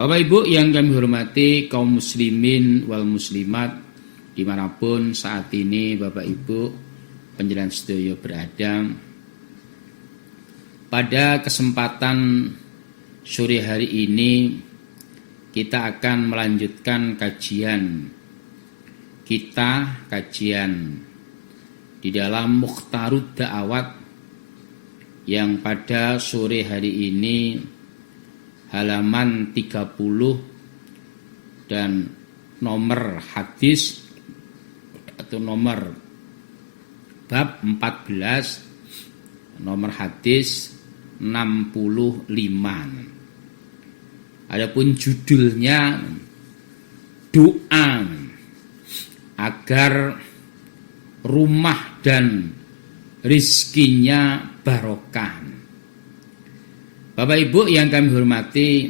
Bapak Ibu yang kami hormati, kaum muslimin wal muslimat dimanapun saat ini Bapak Ibu penjenengan sedaya berada, pada kesempatan sore hari ini kita akan melanjutkan kajian di dalam Mukhtarud Da'awat yang pada sore hari ini halaman 30 dan nomor hadis atau nomor bab 14, nomor hadis 65. Adapun judulnya doa agar rumah dan rizkinya barokah. Bapak Ibu yang kami hormati,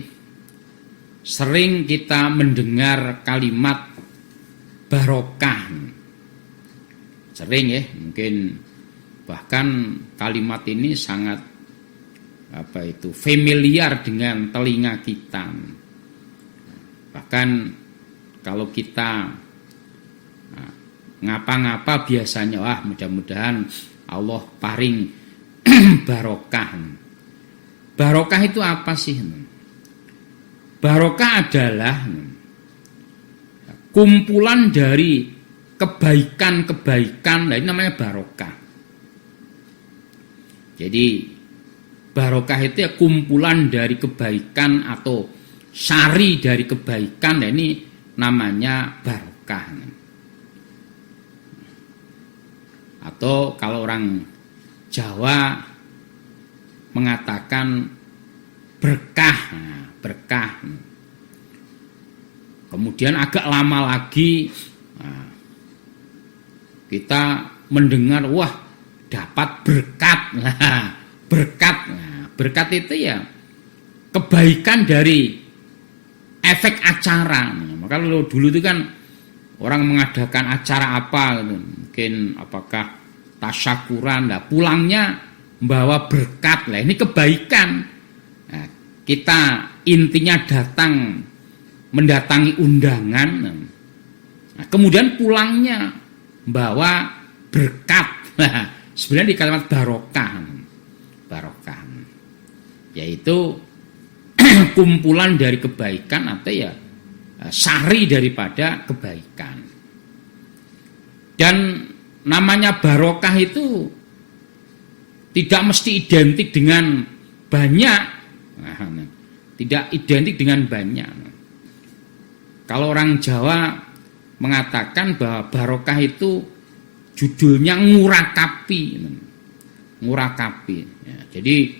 sering kita mendengar kalimat barokah. Sering ya, mungkin bahkan kalimat ini sangat familiar dengan telinga kita. Bahkan kalau kita ngapa-ngapa biasanya mudah-mudahan Allah paring barokah. Barokah itu apa sih? Barokah adalah kumpulan dari kebaikan-kebaikan, ini namanya barokah. Jadi barokah itu ya kumpulan dari kebaikan atau sari dari kebaikan, ini namanya barokah. Atau kalau orang Jawa mengatakan berkah. Kemudian agak lama lagi kita mendengar dapat berkat. Berkat itu ya kebaikan dari efek acara. Maka dulu itu kan orang mengadakan acara apa gitu. Mungkin apakah tasyakuran, pulangnya membawa berkat. Ini kebaikan. Nah, kita intinya mendatangi undangan. Nah, kemudian pulangnya membawa berkat. Nah, sebenarnya di kalimat barokah, yaitu kumpulan dari kebaikan atau ya sari daripada kebaikan. Dan namanya barokah itu tidak mesti identik dengan banyak. Tidak identik dengan banyak. Kalau orang Jawa mengatakan bahwa barokah itu judulnya ngurakapi. Ya, jadi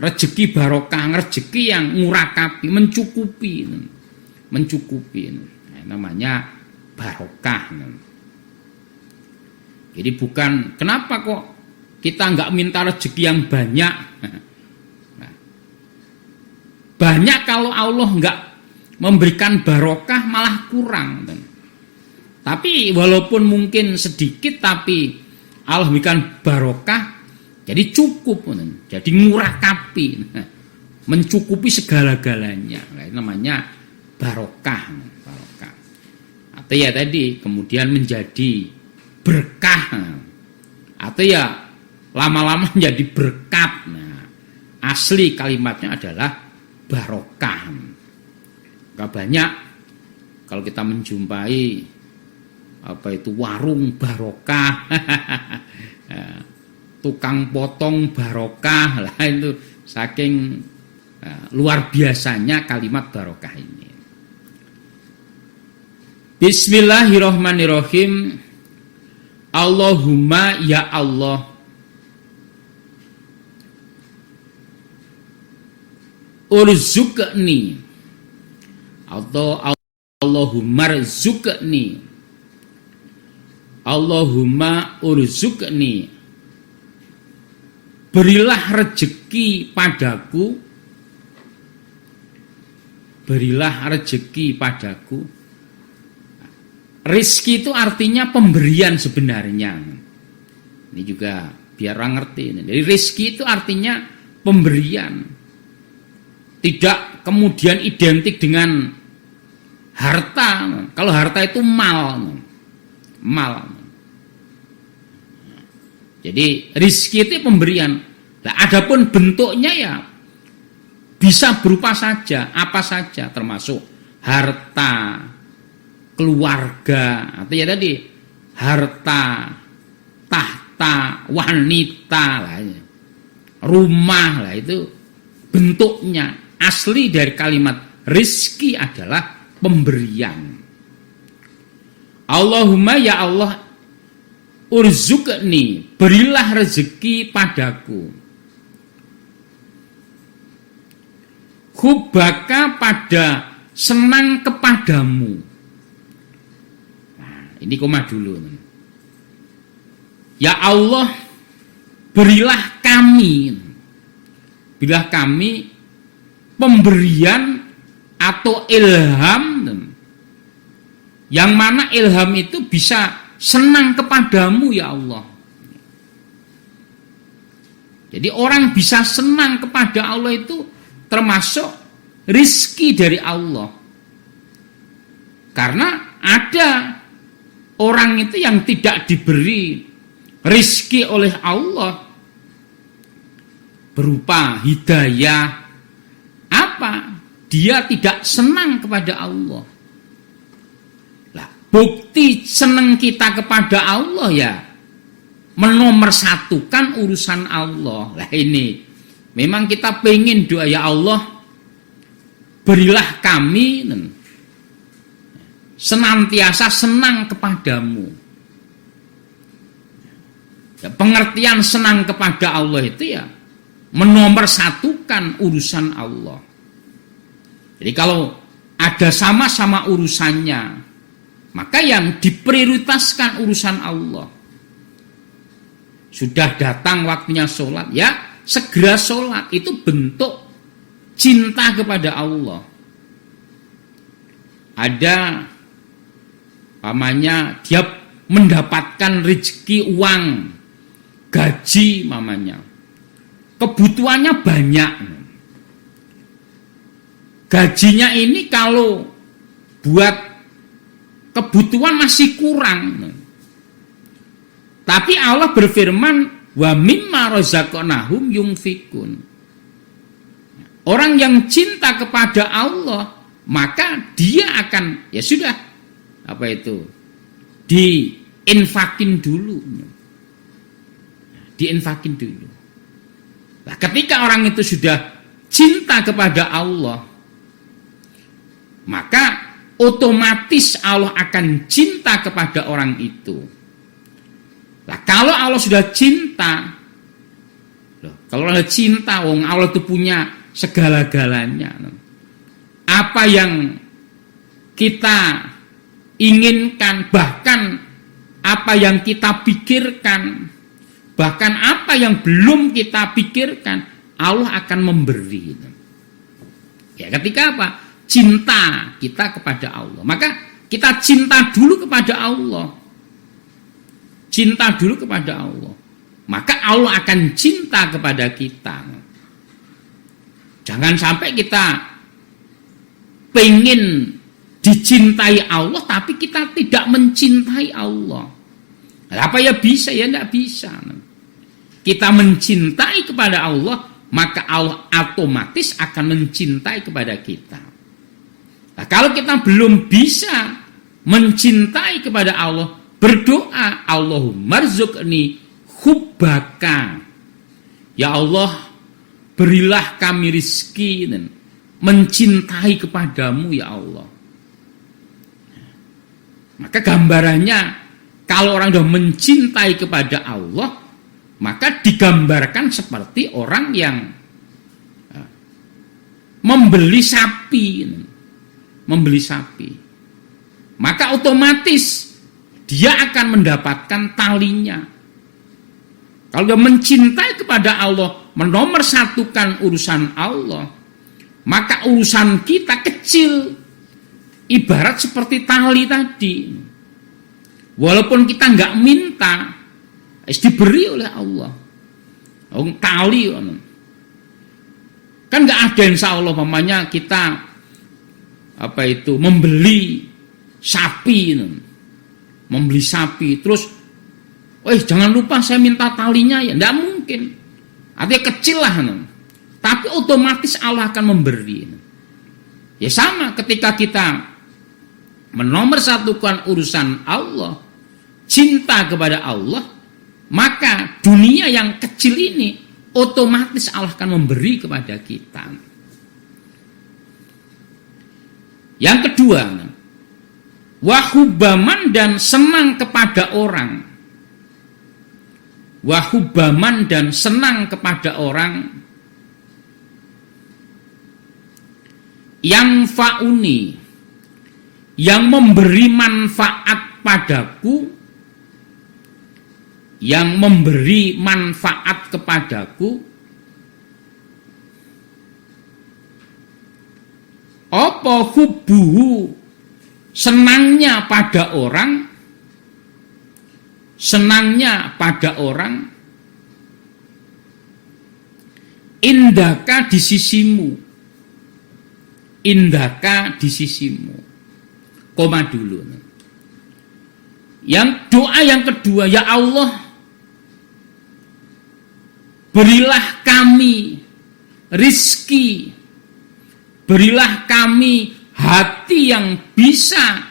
rezeki barokah, rezeki yang ngurakapi, mencukupi. Namanya barokah. Jadi bukan kenapa kok kita nggak minta rezeki yang banyak. Banyak kalau Allah nggak memberikan barokah malah kurang. Tapi walaupun mungkin sedikit tapi Allah berikan barokah jadi cukup. Jadi ngurakapi, mencukupi segala-galanya. Namanya barokah. Atau ya tadi kemudian menjadi berkah. Atau ya lama-lama menjadi berkat. Nah, asli kalimatnya adalah barokah. Gak banyak kalau kita menjumpai warung barokah, tukang potong barokah, itu saking luar biasanya kalimat barokah ini. Bismillahirrahmanirrahim. Allahumma ya Allah, urzukni atau Allahumma rzukni, Allahumma urzukni, berilah rezeki padaku, berilah rezeki padaku. Rizki itu artinya pemberian sebenarnya. Ini juga biar orang ngerti. Jadi rizki itu artinya pemberian. Tidak kemudian identik dengan harta. Kalau harta itu mal. Jadi rizki itu pemberian. Nah, adapun bentuknya ya bisa berupa saja, apa saja, termasuk harta, keluarga, atau ya tadi harta, tahta, wanita lah, rumah lah, itu bentuknya. Asli dari kalimat rizki adalah pemberian. Allahumma ya Allah, urzukni, berilah rezeki padaku. Hubaka, pada senang kepadamu. Nah, ini koma dulu. Ya Allah, berilah kami pemberian atau ilham, yang mana ilham itu bisa senang kepadamu ya Allah. Jadi orang bisa senang kepada Allah itu termasuk rizki dari Allah. Karena ada orang itu yang tidak diberi rizki oleh Allah berupa hidayah, apa? Dia tidak senang kepada Allah. Lah, bukti senang kita kepada Allah ya menomorsatukan urusan Allah. Lah ini memang kita pengen doa, ya Allah, berilah kami senantiasa senang kepadamu. Ya, pengertian senang kepada Allah itu ya menomorsatukan urusan Allah. Jadi kalau ada sama-sama urusannya, maka yang diprioritaskan urusan Allah. Sudah datang waktunya sholat, ya segera sholat. Itu bentuk cinta kepada Allah. Ada mamanya dia mendapatkan rezeki uang, gaji mamanya, kebutuhannya banyak. Gajinya ini kalau buat kebutuhan masih kurang. Tapi Allah berfirman, wa mimma razaqnahum yunfikun. Orang yang cinta kepada Allah, maka dia akan, ya sudah, apa itu, diinfakin dulu. Diinfakin dulu. Nah, ketika orang itu sudah cinta kepada Allah, maka otomatis Allah akan cinta kepada orang itu. Nah, kalau Allah sudah cinta, kalau Allah cinta, Allah itu punya segala-galanya. Apa yang kita inginkan, bahkan apa yang kita pikirkan, bahkan apa yang belum kita pikirkan, Allah akan memberi. Ya, ketika apa? Cinta kita kepada Allah. Maka kita cinta dulu kepada Allah. Cinta dulu kepada Allah. Maka Allah akan cinta kepada kita. Jangan sampai kita pengen dicintai Allah, tapi kita tidak mencintai Allah. Apa ya bisa? Ya tidak bisa. Kita mencintai kepada Allah, maka Allah otomatis akan mencintai kepada kita. Nah, kalau kita belum bisa mencintai kepada Allah, berdoa, Allahumma rzuqni hubbaka. Ya Allah, berilah kami rizki dan mencintai kepadamu ya Allah. Maka gambarannya, kalau orang sudah mencintai kepada Allah, maka digambarkan seperti orang yang membeli sapi. Maka otomatis dia akan mendapatkan talinya. Kalau dia mencintai kepada Allah, menomorsatukan urusan Allah, maka urusan kita kecil, ibarat seperti tali tadi. Walaupun kita nggak minta, diberi oleh Allah. Tali. Kan nggak ada insya Allah mamanya kita membeli sapi, membeli sapi terus, jangan lupa saya minta talinya ya, nggak mungkin. Artinya kecil lah, tapi otomatis Allah akan memberi. Ya sama ketika kita menomorsatukan urusan Allah, cinta kepada Allah, maka dunia yang kecil ini otomatis Allah akan memberi kepada kita. Yang kedua, wahubaman dan senang kepada orang. Wahubaman dan senang kepada orang yang fauni, yang memberi manfaat padaku, yang memberi manfaat kepadaku, apa hubbuhu, senangnya pada orang, senangnya pada orang, indaka di sisimu, indaka di sisimu. Koma dulu. Yang doa yang kedua, ya Allah, berilah kami rizki, berilah kami hati yang bisa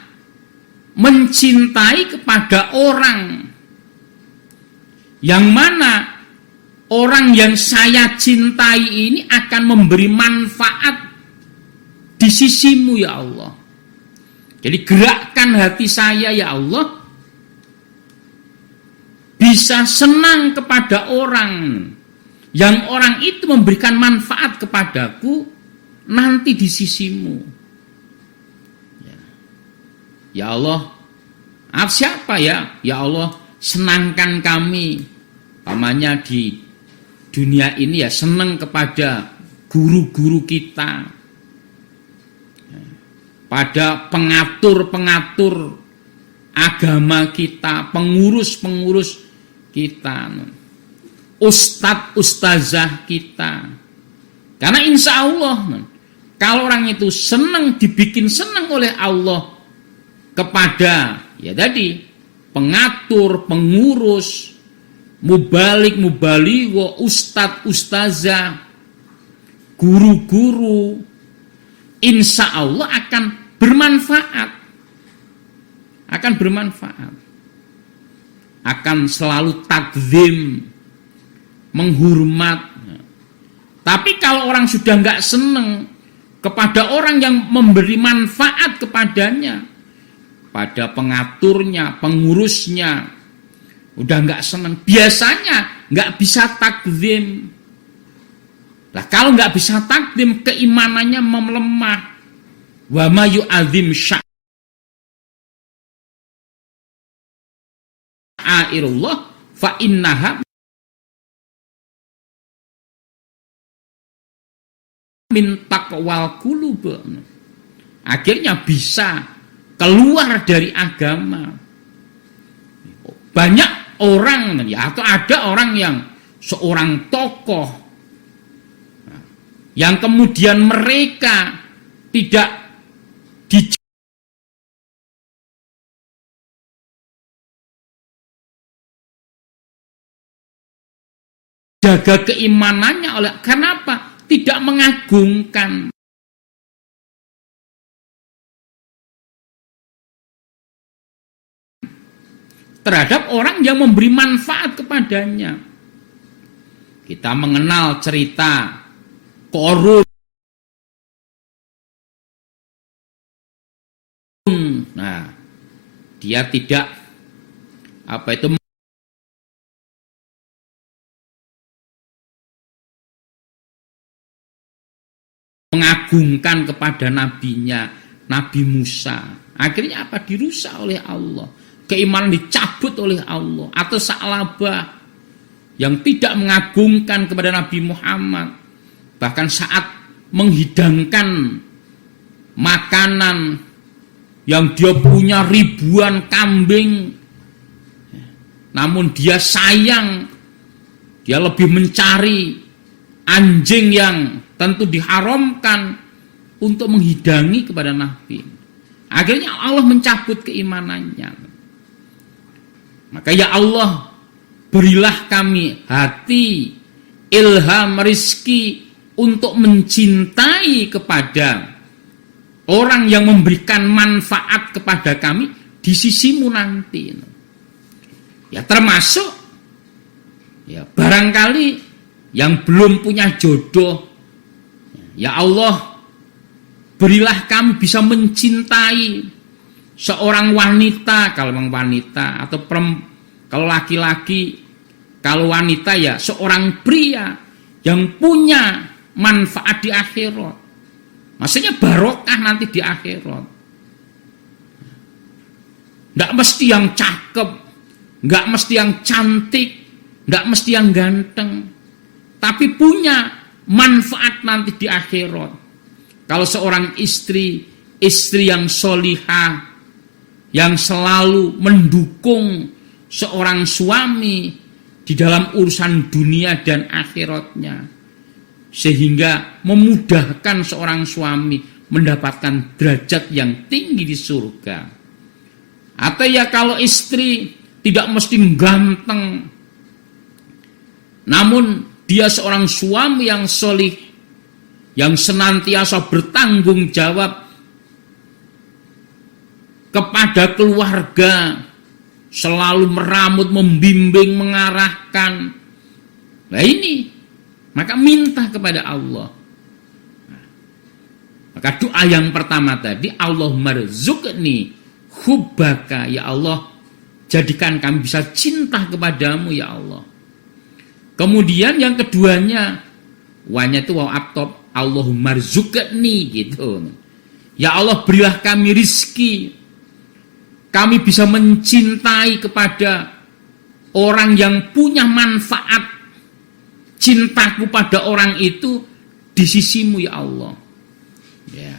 mencintai kepada orang, yang mana orang yang saya cintai ini akan memberi manfaat di sisimu ya Allah. Jadi gerakkan hati saya ya Allah, bisa senang kepada orang, yang orang itu memberikan manfaat kepadaku nanti di sisimu. Ya Allah, siapa ya? Ya Allah, senangkan kami, pamannya di dunia ini ya, senang kepada guru-guru kita, pada pengatur-pengatur agama kita, pengurus-pengurus kita, ustadz-ustazah kita. Karena insya Allah, kalau orang itu senang, dibikin senang oleh Allah kepada, ya tadi, pengatur, pengurus, mubalik, mubaligho, ustadz, ustazah, guru-guru, insya Allah akan bermanfaat. Akan bermanfaat. Akan selalu takzim, menghormat. Tapi kalau orang sudah nggak senang kepada orang yang memberi manfaat kepadanya, pada pengaturnya, pengurusnya, udah nggak senang, biasanya nggak bisa takzim. Nah, kalau nggak bisa takzim, keimanannya melemah. Wa ma yu'adzim sya'airullah fa innaha min taqwal qulub. Akhirnya bisa keluar dari agama. Banyak orang ya, atau ada orang yang seorang tokoh yang kemudian mereka tidak dijaga keimanannya oleh, kenapa? Tidak mengagungkan terhadap orang yang memberi manfaat kepadanya. Kita mengenal cerita Korun. Nah, dia tidak mengagungkan kepada nabinya, Nabi Musa. Akhirnya apa? Dirusak oleh Allah. Keimanan dicabut oleh Allah. Atau Sa'labah yang tidak mengagungkan kepada Nabi Muhammad. Bahkan saat menghidangkan makanan yang dia punya ribuan kambing, namun dia sayang, dia lebih mencari anjing yang tentu diharamkan untuk menghidangi kepada Nabi. Akhirnya Allah mencabut keimanannya. Maka ya Allah, berilah kami hati, ilham, rizki untuk mencintai kepada orang yang memberikan manfaat kepada kami di sisimu nanti. Ya termasuk ya barangkali yang belum punya jodoh, ya Allah, berilah kami bisa mencintai seorang wanita, kalau memang wanita, atau kalau laki-laki, kalau wanita ya seorang pria yang punya manfaat di akhirat. Maksudnya barokah nanti di akhirat. Nggak mesti yang cakep, nggak mesti yang cantik, nggak mesti yang ganteng, tapi punya manfaat nanti di akhirat. Kalau seorang istri yang solihah, yang selalu mendukung seorang suami di dalam urusan dunia dan akhiratnya, sehingga memudahkan seorang suami mendapatkan derajat yang tinggi di surga. Atau ya kalau istri tidak mesti ganteng, namun dia seorang suami yang solih, yang senantiasa bertanggung jawab kepada keluarga, selalu meramut, membimbing, mengarahkan. Nah ini, maka minta kepada Allah. Maka doa yang pertama tadi, Allahumma rzuqni hubbaka, ya Allah, jadikan kami bisa cinta kepadamu ya Allah. Kemudian yang keduanya, wanya itu waw abtob, Allahumma rzuqni gitu. Ya Allah, berilah kami rizki, kami bisa mencintai kepada orang yang punya manfaat. Cintaku pada orang itu di sisimu ya Allah. Ya.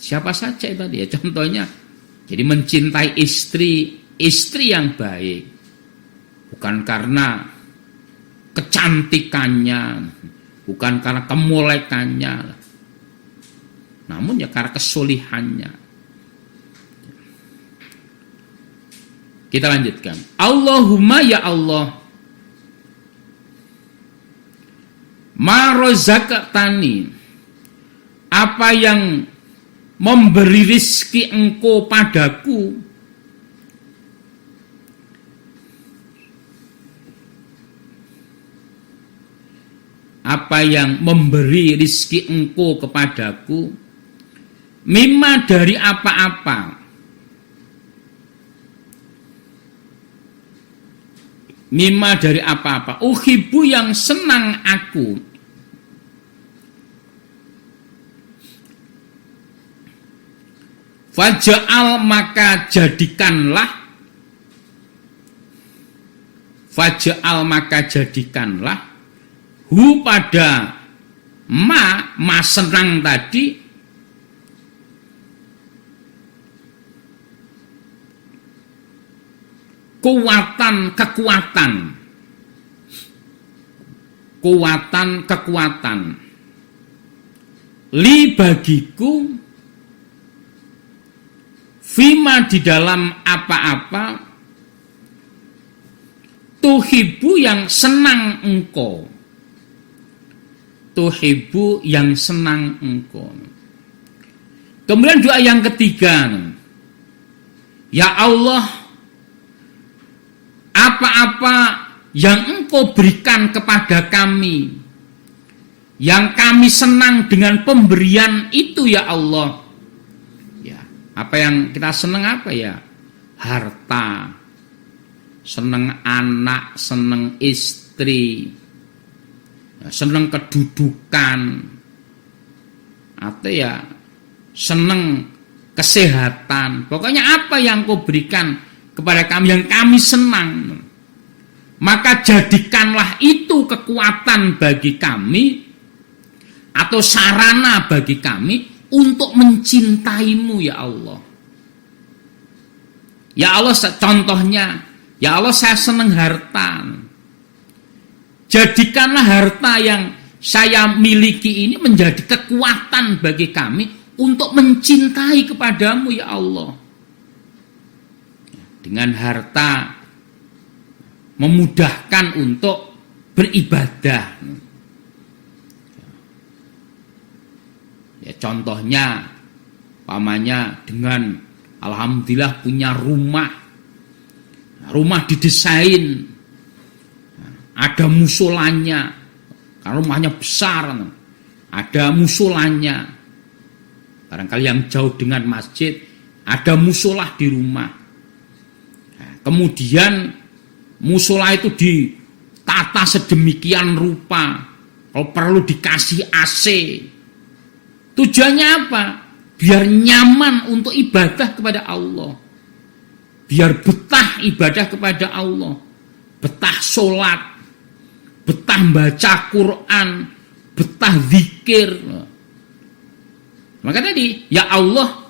Siapa saja itu tadi ya, contohnya. Jadi mencintai istri yang baik. Bukan karena kecantikannya, bukan karena kemolekannya, namun ya karena kesolihannya. Kita lanjutkan. Allahumma ya Allah, ma rozaqtani, apa yang memberi rizki engkau padaku, apa yang memberi rizki engkau kepadaku, mimma dari apa-apa, mimma dari apa-apa, uhibbu yang senang aku, faja'al maka jadikanlah, faja'al maka jadikanlah, hu pada ma senang tadi, kekuatan li bagiku, fima di dalam apa-apa, tuhibu yang senang engkau, tuhibu yang senang engkau. Kemudian doa yang ketiga, ya Allah, apa-apa yang engkau berikan kepada kami, yang kami senang dengan pemberian itu ya Allah. Ya, apa yang kita senang apa ya? Harta, senang anak, senang istri, senang kedudukan, atau ya senang kesehatan. Pokoknya apa yang kau berikan kepada kami yang kami senang, maka jadikanlah itu kekuatan bagi kami atau sarana bagi kami untuk mencintaimu ya Allah. Ya Allah, contohnya, ya Allah saya senang harta, Jadikanlah harta yang saya miliki ini menjadi kekuatan bagi kami untuk mencintai kepadamu ya Allah. Dengan harta memudahkan untuk beribadah. Ya, contohnya, pamannya dengan alhamdulillah punya rumah didesain, ada musolanya, karena rumahnya besar, ada musolanya. Barangkali yang jauh dengan masjid, ada musolah di rumah. Kemudian musola itu ditata sedemikian rupa, kalau perlu dikasih AC. Tujuannya apa? Biar nyaman untuk ibadah kepada Allah, biar betah ibadah kepada Allah, betah sholat, betah baca Quran, betah zikir. Maka tadi, ya Allah,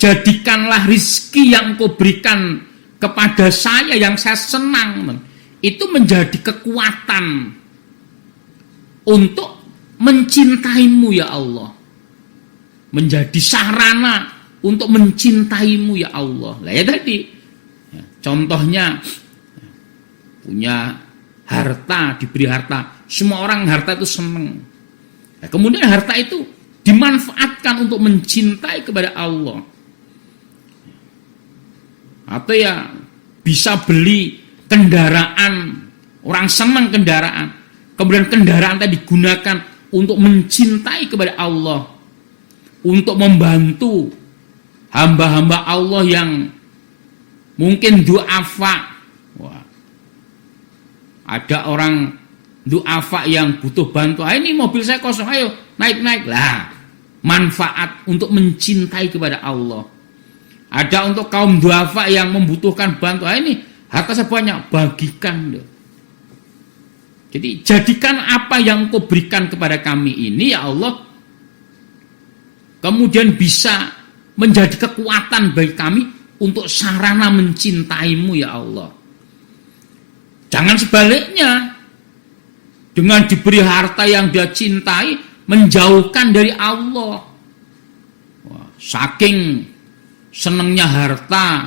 jadikanlah rizki yang Engkau berikan kepada saya yang saya senang, itu menjadi kekuatan untuk mencintaimu ya Allah, menjadi sarana untuk mencintaimu ya Allah. Lah ya tadi, contohnya punya harta, diberi harta, semua orang harta itu senang. Nah, kemudian harta itu dimanfaatkan untuk mencintai kepada Allah. Atau ya bisa beli kendaraan, orang senang kendaraan, kemudian kendaraan tadi digunakan untuk mencintai kepada Allah, untuk membantu hamba-hamba Allah yang mungkin du'afa. Wah, ada orang du'afa yang butuh bantuan, ini mobil saya kosong, ayo naik-naik lah. Manfaat untuk mencintai kepada Allah. Ada untuk kaum duafa yang membutuhkan bantuan, ini harta saya banyak, bagikan. Jadi jadikan apa yang Engkau berikan kepada kami ini ya Allah, kemudian bisa menjadi kekuatan bagi kami untuk sarana mencintaimu ya Allah. Jangan sebaliknya, dengan diberi harta yang dia cintai, menjauhkan dari Allah. Wah, saking senangnya harta,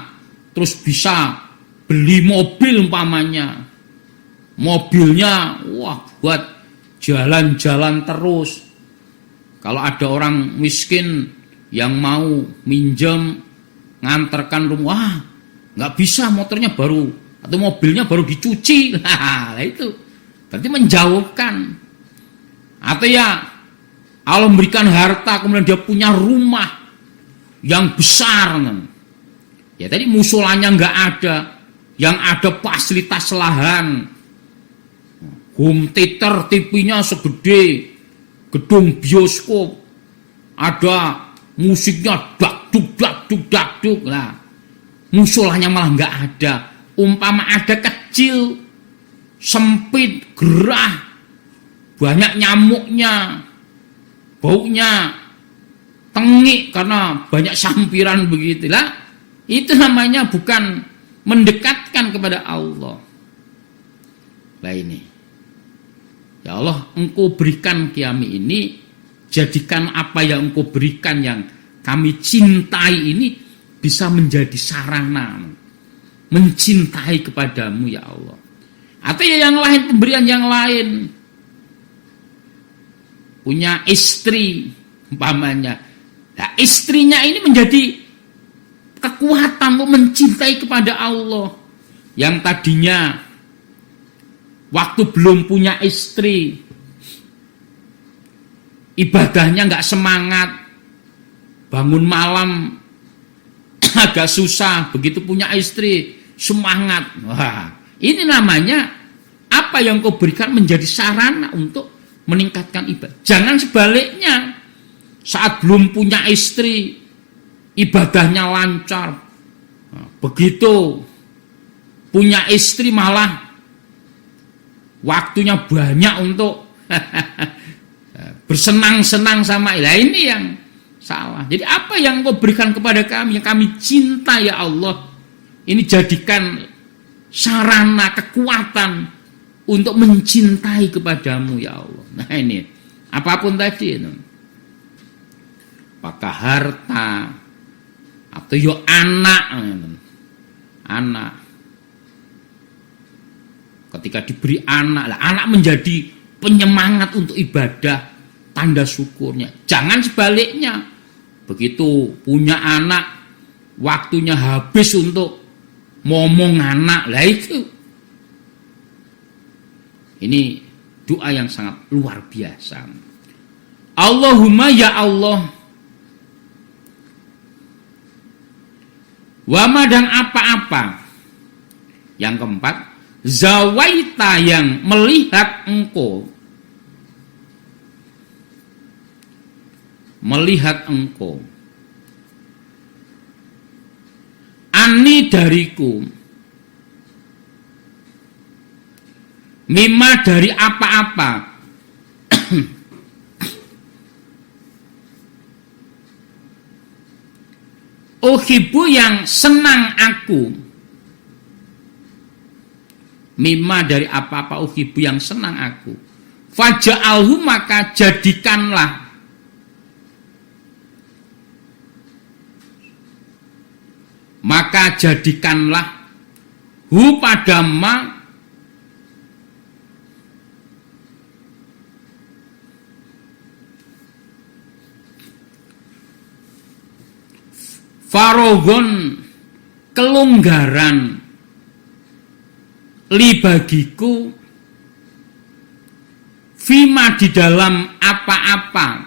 terus bisa beli mobil umpamanya. Mobilnya, wah, buat jalan-jalan terus. Kalau ada orang miskin yang mau minjem, nganterkan rumah, nggak bisa, motornya baru, atau mobilnya baru dicuci. Nah, itu berarti menjauhkan. Atau ya, Allah memberikan harta, kemudian dia punya rumah yang besar, ya tadi musolanya nggak ada, yang ada fasilitas lahan, home theater, TV-nya segede gedung bioskop, ada musiknya dakduk, lah musolanya malah nggak ada. Umpama ada kecil, sempit, gerah, banyak nyamuknya, baunya tengik karena banyak sampiran begitulah, itu namanya bukan mendekatkan kepada Allah. Nah ini, ya Allah, Engkau berikan kami ini, jadikan apa yang Engkau berikan yang kami cintai ini bisa menjadi sarana mencintai kepadamu ya Allah. Atau ya yang lain, pemberian yang lain, punya istri umpamanya. Nah, istrinya ini menjadi kekuatan untuk mencintai kepada Allah. Yang tadinya waktu belum punya istri, ibadahnya nggak semangat, bangun malam agak susah, begitu punya istri semangat. Wah, ini namanya apa yang kau berikan menjadi sarana untuk meningkatkan ibadah. Jangan sebaliknya. Saat belum punya istri, ibadahnya lancar. Begitu punya istri malah waktunya banyak untuk bersenang-senang sama ilah. Ini yang salah. Jadi apa yang Engkau berikan kepada kami, yang kami cinta ya Allah, ini jadikan sarana kekuatan untuk mencintai kepadamu ya Allah. Nah ini, apapun tadi, apakah harta, atau yo anak, ketika diberi anak, anak menjadi penyemangat untuk ibadah, tanda syukurnya. Jangan sebaliknya, begitu punya anak, waktunya habis untuk ngomong anak, lah itu. Ini doa yang sangat luar biasa. Allahumma ya Allah, wama dan apa-apa. Yang keempat, zawaita yang melihat engkau. Melihat engkau. Ani dariku. Mimma dari apa-apa. Uhibbu yang senang aku. Mimma dari apa-apa uhibbu yang senang aku. Faja'alhu maka jadikanlah. Maka jadikanlah hu pada ma farogon kelonggaran li bagiku fima di dalam apa-apa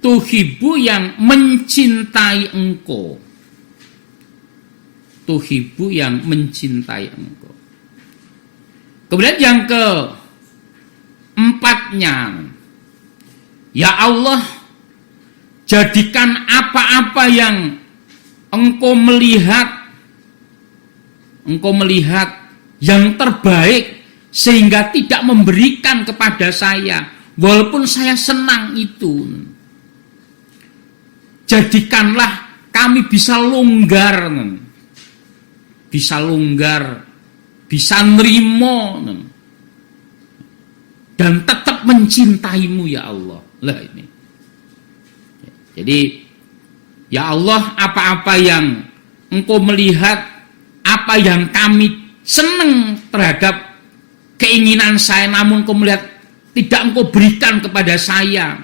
tuhibu yang mencintai engkau. Tuhibu yang mencintai engkau. Kemudian yang keempatnya, ya Allah, jadikan apa-apa yang engkau melihat yang terbaik sehingga tidak memberikan kepada saya walaupun saya senang itu. Jadikanlah kami bisa longgar, bisa nerimo dan tetap mencintaimu ya Allah. Lah ini. Jadi ya Allah, apa-apa yang engkau melihat, apa yang kami senang terhadap keinginan saya, namun engkau melihat tidak engkau berikan kepada saya,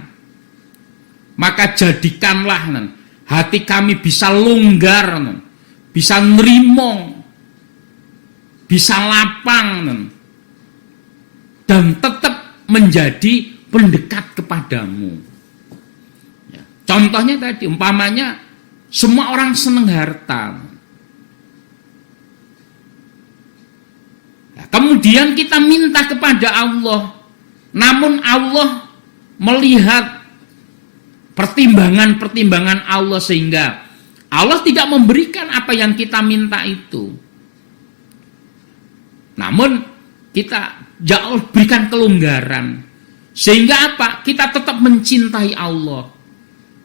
maka jadikanlah hati kami bisa longgar, bisa nerimo, bisa lapang, dan tetap menjadi pendekat kepadamu. Contohnya tadi, umpamanya semua orang senang harta. Nah, kemudian kita minta kepada Allah, namun Allah melihat pertimbangan-pertimbangan Allah sehingga Allah tidak memberikan apa yang kita minta itu. Namun kita ya Allah berikan kelonggaran sehingga apa? Kita tetap mencintai Allah.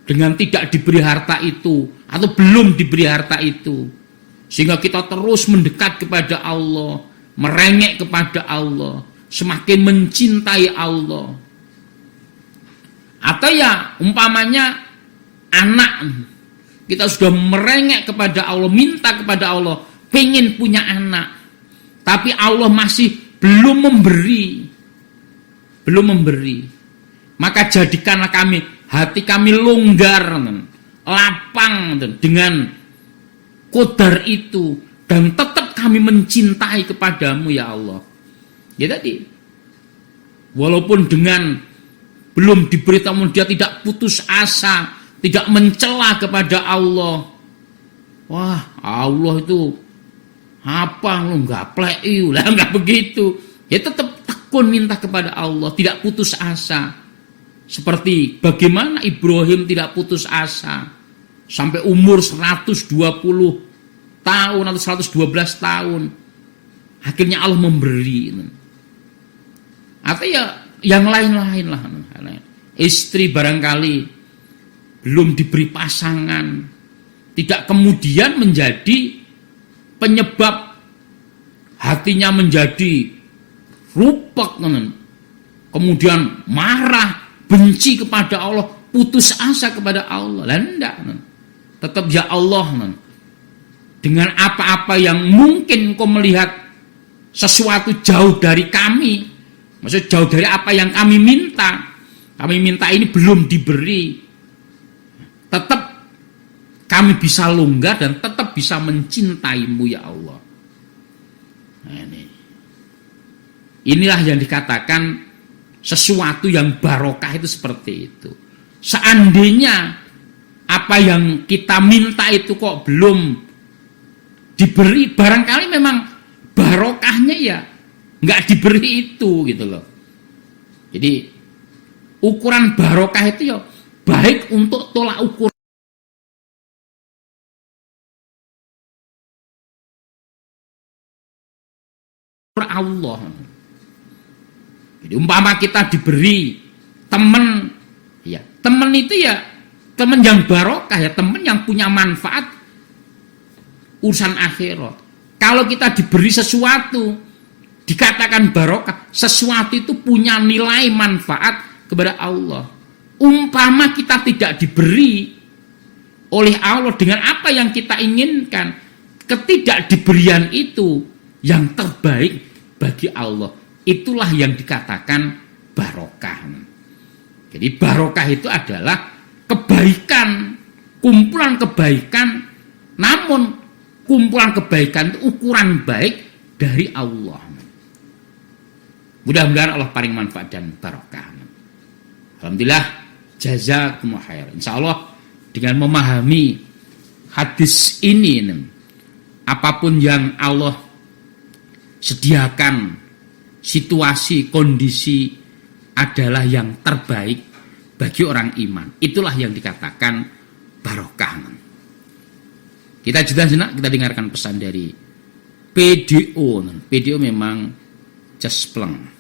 Dengan tidak diberi harta itu atau belum diberi harta itu, sehingga kita terus mendekat kepada Allah, merengek kepada Allah, semakin mencintai Allah. Atau ya umpamanya anak, kita sudah merengek kepada Allah, minta kepada Allah, pengen punya anak, tapi Allah masih belum memberi, maka jadikanlah hati kami longgar, lapang dengan qadar itu, dan tetap kami mencintai kepadamu ya Allah. Ya tadi, walaupun dengan belum diberitahu, dia tidak putus asa, tidak mencela kepada Allah. Wah, Allah itu apa lu nggak plei lah, nggak begitu. Ya tetap tekun minta kepada Allah, tidak putus asa. Seperti bagaimana Ibrahim tidak putus asa sampai umur 120 tahun atau 112 tahun. Akhirnya Allah memberi. Atau ya yang lain-lain lah. Istri barangkali belum diberi pasangan, tidak kemudian menjadi penyebab hatinya menjadi rupek, kemudian marah, benci kepada Allah, putus asa kepada Allah. Lah enggak, tetap ya Allah, dengan apa-apa yang mungkin kau melihat sesuatu jauh dari kami, maksud jauh dari apa yang kami minta ini belum diberi, tetap kami bisa longgar dan tetap bisa mencintaimu ya Allah. Nah, inilah yang dikatakan sesuatu yang barokah itu seperti itu. Seandainya apa yang kita minta itu kok belum diberi, barangkali memang barokahnya ya nggak diberi itu gitu loh. Jadi ukuran barokah itu ya baik untuk tolak ukur Allah. Jadi umpama kita diberi teman, ya teman itu ya teman yang barokah, ya teman yang punya manfaat urusan akhirat. Kalau kita diberi sesuatu dikatakan barokah, sesuatu itu punya nilai manfaat kepada Allah. Umpama kita tidak diberi oleh Allah dengan apa yang kita inginkan, ketidakdiberian itu yang terbaik bagi Allah, itulah yang dikatakan barokah. Jadi barokah itu adalah kebaikan, kumpulan kebaikan, namun kumpulan kebaikan itu ukuran baik dari Allah. Mudah-mudahan Allah paling manfaat dan barokah. Alhamdulillah, jazakumullah khair. Insyaallah dengan memahami hadis ini, apapun yang Allah sediakan, situasi, kondisi adalah yang terbaik bagi orang iman. Itulah yang dikatakan barokah. Kita jeda sejenak, kita dengarkan pesan dari PDO. PDO memang cespleng.